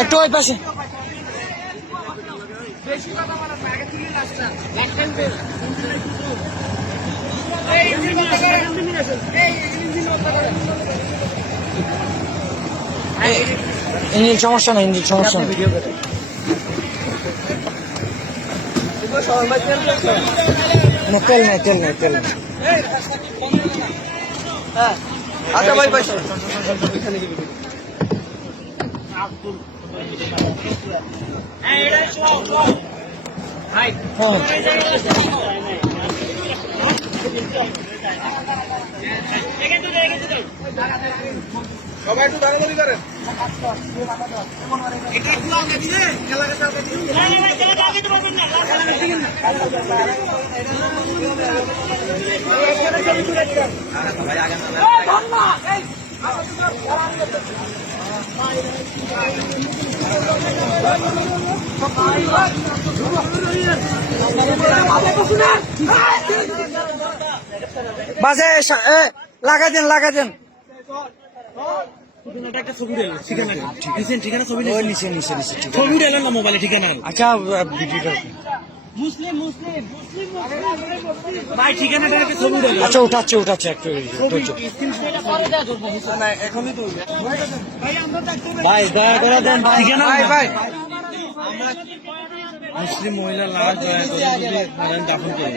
একটু ওই পাশে ইঞ্জিন সমস্যা না, ইঞ্জিন সমস্যা না। তেল নেই, তেল নেই, তেল নেই। আচ্ছা ভাই ভাই সবাই একটু দাঁড়াবাড়ি করেন। বাসে লাগাই দেন, লাগাই দেন। আচ্ছা ভিডিওটা আচ্ছা উঠাচ্ছে উঠাচ্ছে একটু ভাই দয়া করে দেন ভাই ভাই মুসলিম মহিলা লাশ দয়া করে দাফন করে